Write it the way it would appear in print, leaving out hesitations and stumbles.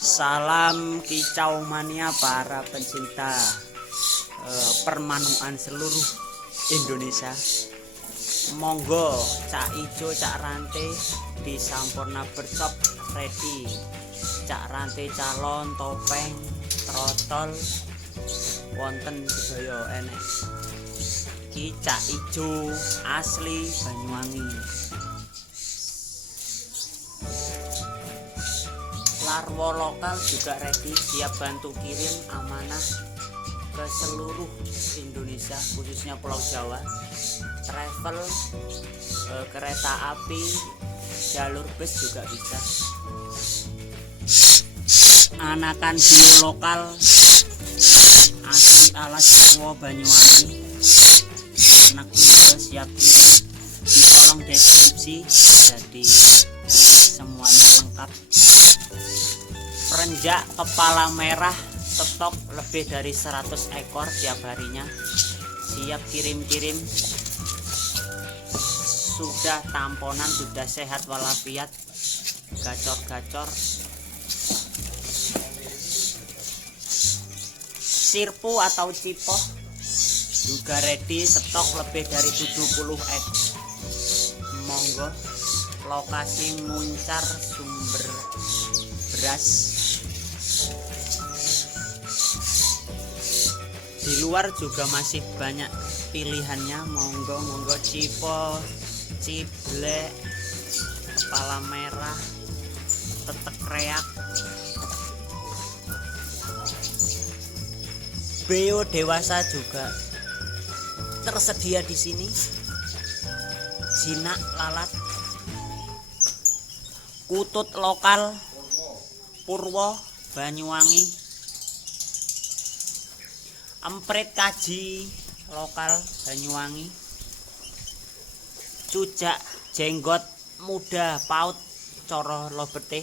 Salam kicau mania para pencinta permanuan seluruh Indonesia. Monggo Cak Ijo, Cak Rante di Sampurna Bershop ready. Cak Rante calon topeng trotol wonten sedaya enek. Ki Cak Ijo asli Banyuwangi. Larwo lokal juga ready, siap bantu kirim amanah ke seluruh Indonesia, khususnya Pulau Jawa. Travel, kereta api, jalur bus juga bisa. Anakan bio lokal asli alas Jawa Banyuwangi. Anak muda siap kirim di kolom deskripsi, jadi semuanya lengkap. Perenjak kepala merah stok lebih dari 100 ekor tiap harinya, siap kirim-kirim. Sudah tamponan, sudah sehat walafiat, gacor-gacor. Sirpu atau cipoh juga ready, stok lebih dari 70 ekor. Monggo, lokasi Muncar Sumber Beras. Di luar juga masih banyak pilihannya. Monggo cipo, ciblek, kepala merah, tetek reak, beo dewasa juga tersedia di sini. Jinak lalat, kutut lokal Purwo Banyuwangi, emprit kaji lokal Banyuwangi, cujak jenggot muda paut coro lobeteh,